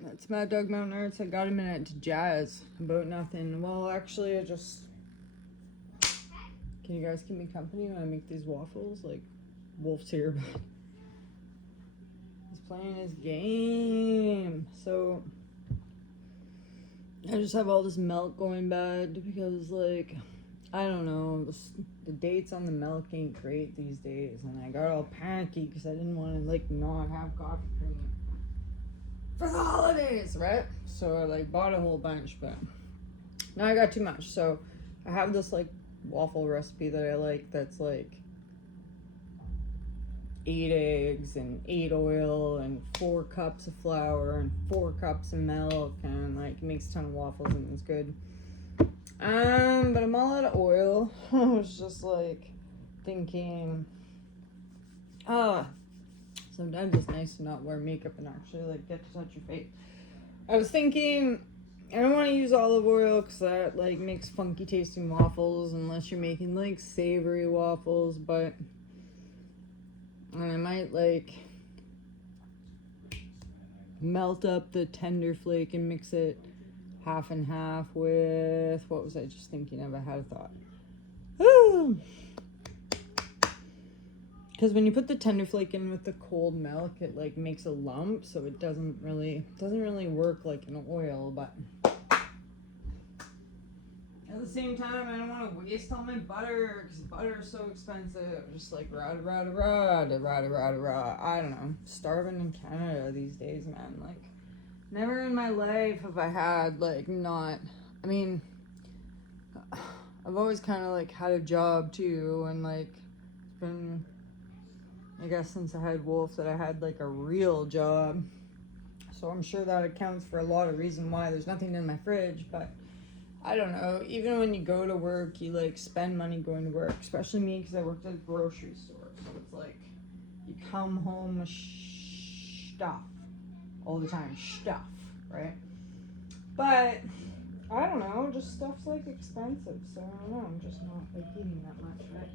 What? That's Mad Dog Mountain Arts. I got a minute to jazz about nothing. Well, actually, I just... Can you guys keep me company when I make these waffles? Like, Wolf's here, but... He's playing his game. So... I just have all this milk going bad because, like... I don't know. The dates on the milk ain't great these days. And I got all panicky because I didn't want to, like, not have coffee cream for the holidays, right? So I like bought a whole bunch, but now I got too much. So I have this like waffle recipe that I like that's like 8 eggs and 8 oil and 4 cups of flour and 4 cups of milk, and like it makes a ton of waffles and it's good. But I'm all out of oil. I was just like thinking, sometimes it's nice to not wear makeup and actually like get to touch your face. I was thinking I don't want to use olive oil because that like makes funky tasting waffles unless you're making like savory waffles, but and I might like melt up the tender flake and mix it half and half with, what was I just thinking of? I had a thought. Because when you put the tender flake in with the cold milk, it like makes a lump, so it doesn't really work like in oil. But at the same time, I don't want to waste all my butter because butter is so expensive. Just like I don't know. Starving in Canada these days, man. Like never in my life have I had like not. I mean, I've always kind of like had a job too, and like it's been. I guess since I had Wolf that I had like a real job. So I'm sure that accounts for a lot of reason why there's nothing in my fridge, but I don't know. Even when you go to work, you like spend money going to work, especially me because I worked at a grocery store. So it's like you come home with stuff all the time, right? But I don't know, just stuff's like expensive. So I don't know, I'm just not like eating that much, right?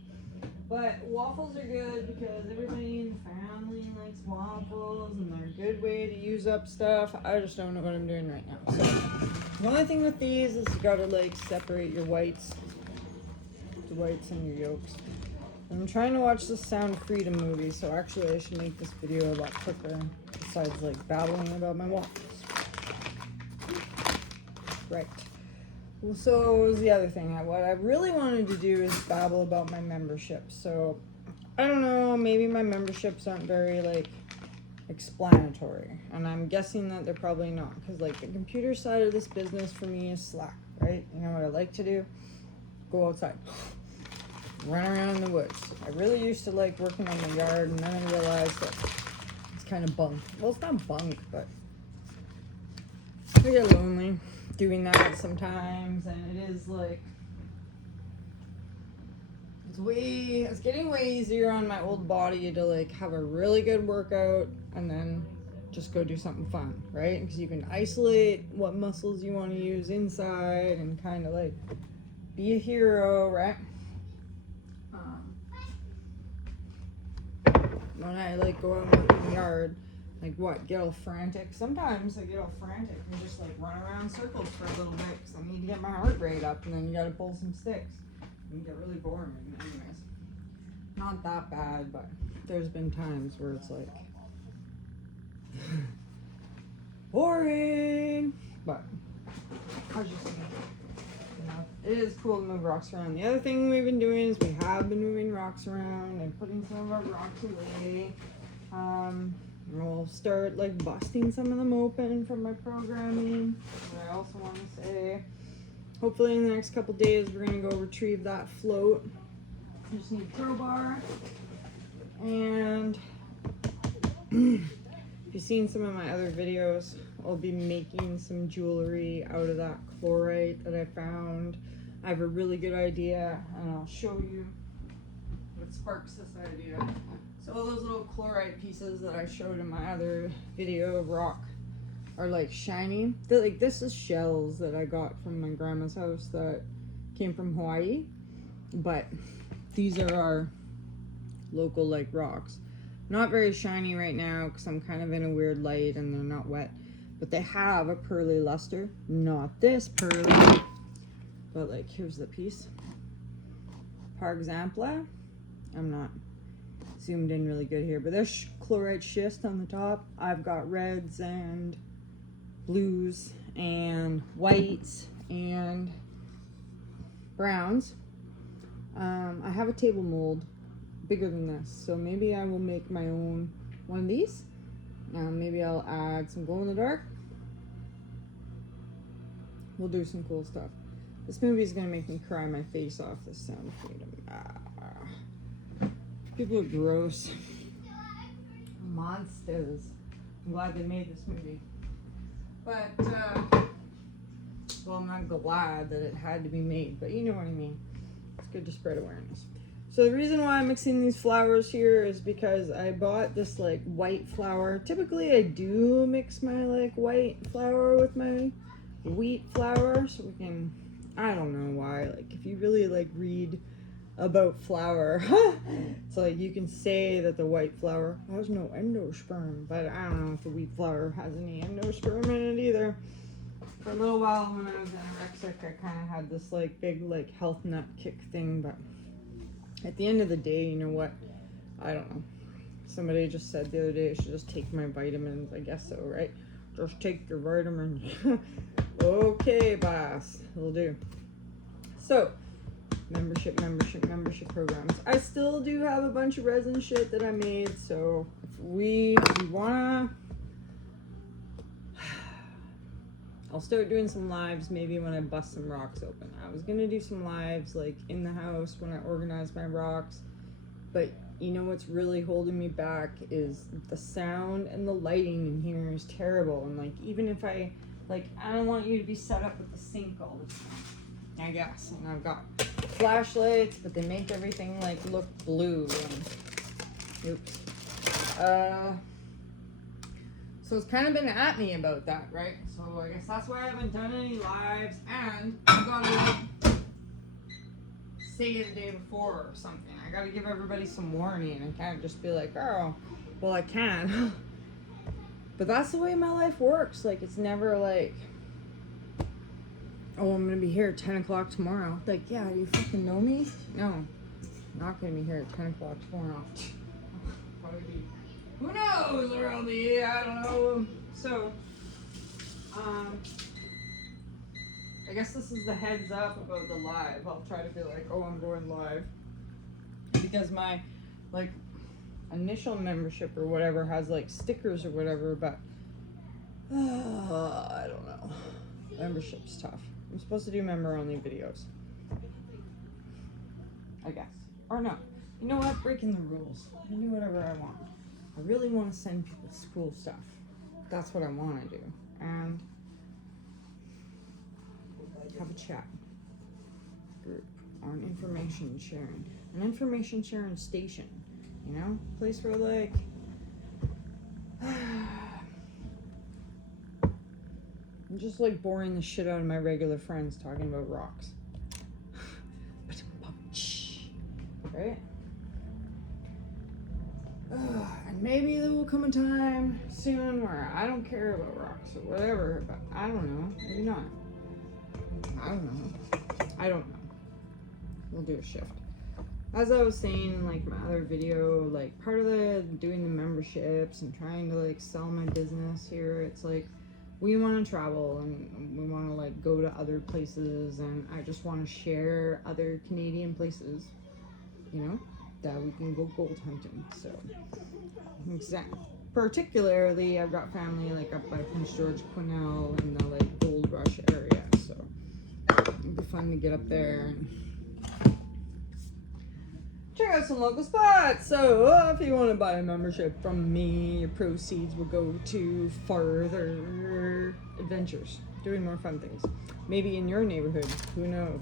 But waffles are good because everybody in the family likes waffles and they're a good way to use up stuff. I just don't know what I'm doing right now. So the only thing with these is you gotta like separate your whites, the whites and your yolks. I'm trying to watch the Sound Freedom movie, so actually I should make this video a lot quicker besides like babbling about my waffles. Right. Well, so what was the other thing? What I really wanted to do is babble about my membership. So, I don't know, maybe my memberships aren't very, like, explanatory. And I'm guessing that they're probably not. Because, like, the computer side of this business for me is Slack, right? You know what I like to do? Go outside. Run around in the woods. I really used to like working on my yard, and then I realized that it's kind of bunk. Well, it's not bunk, but I get lonely doing that sometimes, and it is like it's getting way easier on my old body to like have a really good workout and then just go do something fun, right? Because you can isolate what muscles you want to use inside and kind of like be a hero, right? When I like go out and work in the yard, like what, get all frantic. Sometimes I get all frantic and just like run around circles for a little bit because I need to get my heart rate up, and then you gotta pull some sticks. And get really boring. Anyways, not that bad, but there's been times where it's like boring. But I was just thinking, you know, it is cool to move rocks around. The other thing we've been doing is we have been moving rocks around and putting some of our rocks away. We'll start like busting some of them open from my programming. And I also want to say, hopefully in the next couple days we're gonna go retrieve that float. I just need a crowbar. And if you've seen some of my other videos, I'll be making some jewelry out of that chlorite that I found. I have a really good idea, and I'll show you what sparks this idea. So all those little chlorite pieces that I showed in my other video of rock are like shiny. They're like, this is shells that I got from my grandma's house that came from Hawaii, but these are our local like rocks. Not very shiny right now because I'm kind of in a weird light and they're not wet, but they have a pearly luster. Not this pearly, but like here's the piece. Par example, I'm not zoomed in really good here, but there's chlorite schist on the top. I've got reds and blues and whites and browns. I have a table mold bigger than this, so maybe I will make my own one of these. Maybe I'll add some glow in the dark. We'll do some cool stuff. This movie is gonna make me cry my face off. The Sound of Freedom. People are gross. Monsters. I'm glad they made this movie. But, well, I'm not glad that it had to be made, but you know what I mean. It's good to spread awareness. So the reason why I'm mixing these flowers here is because I bought this like white flour. Typically I do mix my like white flour with my wheat flour, so we can, I don't know why, like if you really like read about flour, it's like you can say that the white flour has no endosperm, but I don't know if the wheat flour has any endosperm in it either. For a little while when I was anorexic, I kind of had this like big like health nut kick thing, but at the end of the day, you know what? I don't know. Somebody just said the other day I should just take my vitamins. I guess so, right? Just take your vitamins. Okay, boss. Will do. So, membership programs. I still do have a bunch of resin shit that I made, so if we wanna, I'll start doing some lives maybe when I bust some rocks open. I was gonna do some lives like in the house when I organize my rocks, but you know what's really holding me back is the sound and the lighting in here is terrible. And like even if I don't want you to be set up with the sink all the time, I guess. And I've got flashlights, but they make everything like look blue. And, oops. So it's kind of been at me about that, right? So I guess that's why I haven't done any lives, and I gotta say it the day before or something. I gotta give everybody some warning, and I can't just be like, oh, well I can. But that's the way my life works. Like it's never like, oh, I'm gonna be here at 10 o'clock tomorrow. Like, yeah, you fucking know me? No, I'm not gonna be here at 10 o'clock tomorrow. Probably be, who knows where I'll be? I don't know. So, I guess this is the heads up about the live. I'll try to be like, oh, I'm going live. Because my, like, initial membership or whatever has, like, stickers or whatever, but, I don't know. Membership's tough. I'm supposed to do member-only videos. I guess. Or no. You know what? Breaking the rules. I can do whatever I want. I really want to send people cool stuff. That's what I want to do. And have a chat group on information sharing. An information sharing station. You know? Place where like I'm just like boring the shit out of my regular friends talking about rocks. Right? And maybe there will come a time soon where I don't care about rocks or whatever, but I don't know. Maybe not. I don't know. We'll do a shift. As I was saying in like my other video, like part of the doing the memberships and trying to like sell my business here, it's like we want to travel and we want to like go to other places, and I just want to share other Canadian places, you know, that we can go gold hunting. So particularly I've got family like up by Prince George, Quesnel, and the like Gold Rush area, so it'd be fun to get up there and check out some local spots. So if you want to buy a membership from me, your proceeds will go to further adventures, doing more fun things. Maybe in your neighborhood, who knows?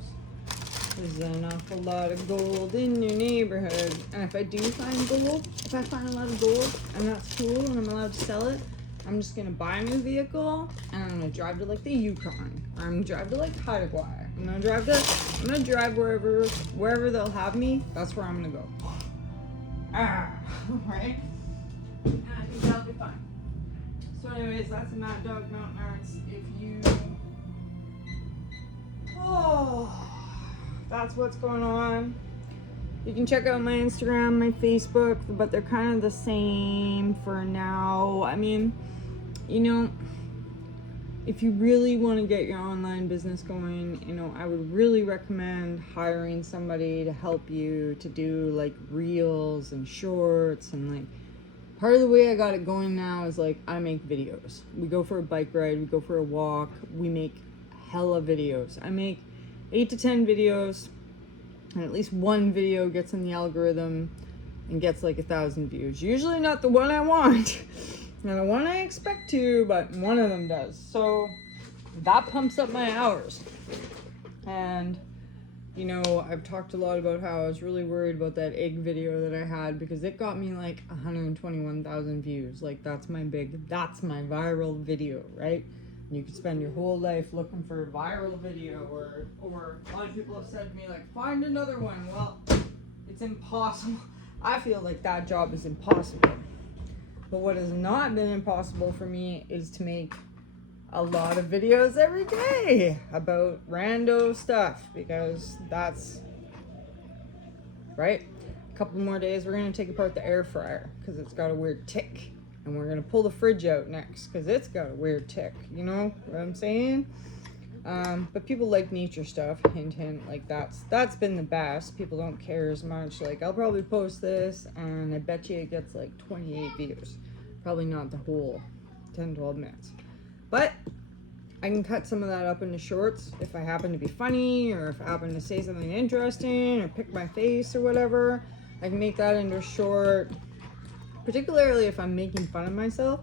There's an awful lot of gold in your neighborhood. And if I do find gold, if I find a lot of gold and that's cool and I'm allowed to sell it, I'm just gonna buy a new vehicle and I'm gonna drive to like the Yukon, or I'm gonna drive to like Haida Gwaii. I'm gonna drive wherever they'll have me. That's where I'm gonna go. Right? And I think that'll be fun. So anyways, that's Mad Dog Mountain Arts. If you... Oh, that's what's going on. You can check out my Instagram, my Facebook, but they're kind of the same for now. I mean, you know, if you really want to get your online business going, you know, I would really recommend hiring somebody to help you to do like reels and shorts. And like, part of the way I got it going now is like, I make videos. We go for a bike ride, we go for a walk, we make hella videos. I make 8 to 10 videos, and at least one video gets in the algorithm and gets like 1,000 views. Usually not the one I want. Not the one I expect to, but one of them does. So that pumps up my hours. And, you know, I've talked a lot about how I was really worried about that egg video that I had because it got me like 121,000 views. Like that's my viral video, right? And you could spend your whole life looking for a viral video, or a lot of people have said to me like, find another one. Well, it's impossible. I feel like that job is impossible. But what has not been impossible for me is to make a lot of videos every day about rando stuff, because that's right. A couple more days we're going to take apart the air fryer because it's got a weird tick, and we're going to pull the fridge out next because it's got a weird tick. You know what I'm saying? But people like nature stuff, hint hint. Like that's been the best. People don't care as much. Like I'll probably post this and I bet you it gets like 28 views. Probably not the whole 10-12 minutes, but I can cut some of that up into shorts if I happen to be funny, or if I happen to say something interesting, or pick my face or whatever. I can make that into a short. Particularly if I'm making fun of myself,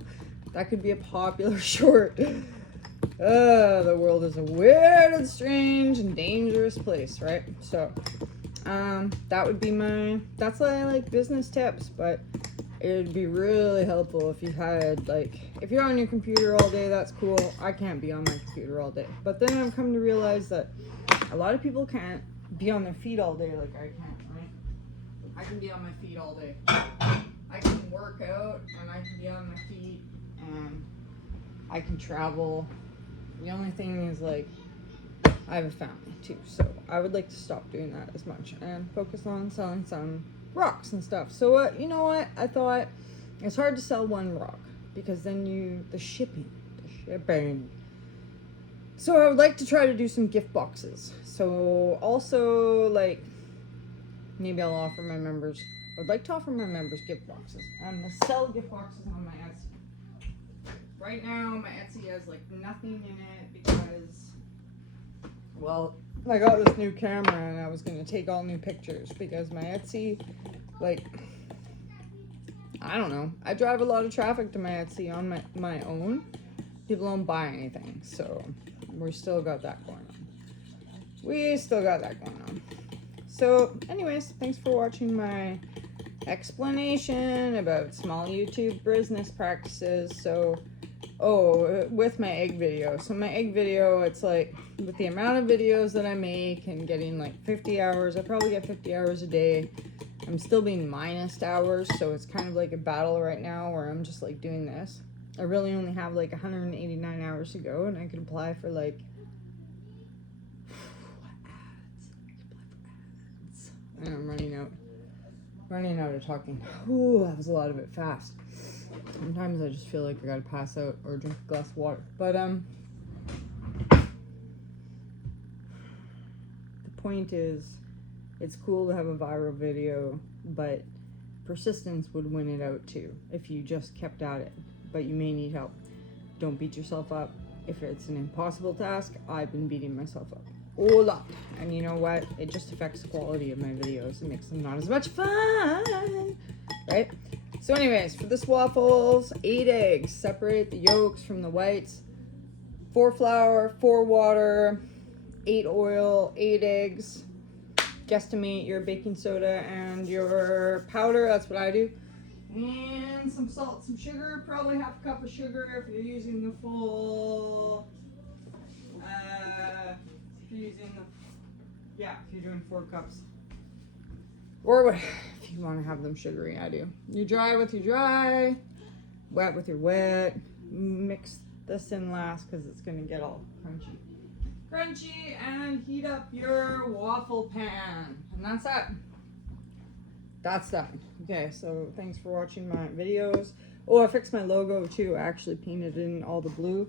that could be a popular short. The world is a weird and strange and dangerous place, right? So that would be that's why I like business tips. But it would be really helpful if you had, like, if you're on your computer all day, that's cool. I can't be on my computer all day. But then I've come to realize that a lot of people can't be on their feet all day like I can, right? I can be on my feet all day. I can work out and I can be on my feet and I can travel. The only thing is, like, I have a family too, so I would like to stop doing that as much and focus on selling some rocks and stuff. So you know what? I thought it's hard to sell one rock because then the shipping. So I would like to try to do some gift boxes. So also, like, maybe I'll offer my members. I would like to offer my members gift boxes. I'm gonna sell gift boxes on my Etsy. Right now, my Etsy has like nothing in it because, well, I got this new camera and I was gonna take all new pictures because my Etsy, like, I don't know. I drive a lot of traffic to my Etsy on my own. People don't buy anything, so we still got that going on. So, anyways, thanks for watching my explanation about small YouTube business practices. So, with my egg video. So my egg video, it's like, with the amount of videos that I make and getting like 50 hours, I probably get 50 hours a day. I'm still being minus hours, so it's kind of like a battle right now where I'm just like doing this. I really only have like 189 hours to go, and I could apply for like ads. And I'm running out of talking. Ooh, that was a lot of it fast. Sometimes I just feel like I gotta pass out or drink a glass of water. But the point is, it's cool to have a viral video, but persistence would win it out too if you just kept at it. But you may need help. Don't beat yourself up. If it's an impossible task, I've been beating myself up a lot. And you know what? It just affects the quality of my videos. It makes them not as much fun, right? So anyways, for this waffles, 8 eggs. Separate the yolks from the whites. 4 flour, 4 water, 8 oil, 8 eggs. Guesstimate your baking soda and your powder. That's what I do. And some salt, some sugar. Probably half a cup of sugar if you're using the full. If you're doing 4 cups. Or what, if you want to have them sugary, I do. You dry with your dry, wet with your wet, mix this in last because it's gonna get all crunchy, and heat up your waffle pan, and that's that. That's done. Okay, so thanks for watching my videos. Oh, I fixed my logo too. I actually painted in all the blue,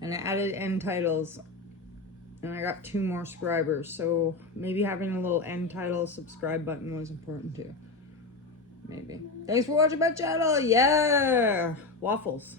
and I added end titles, and I got 2 more subscribers. So maybe having a little end title subscribe button was important too. Maybe. Thanks for watching my channel. Yeah, waffles.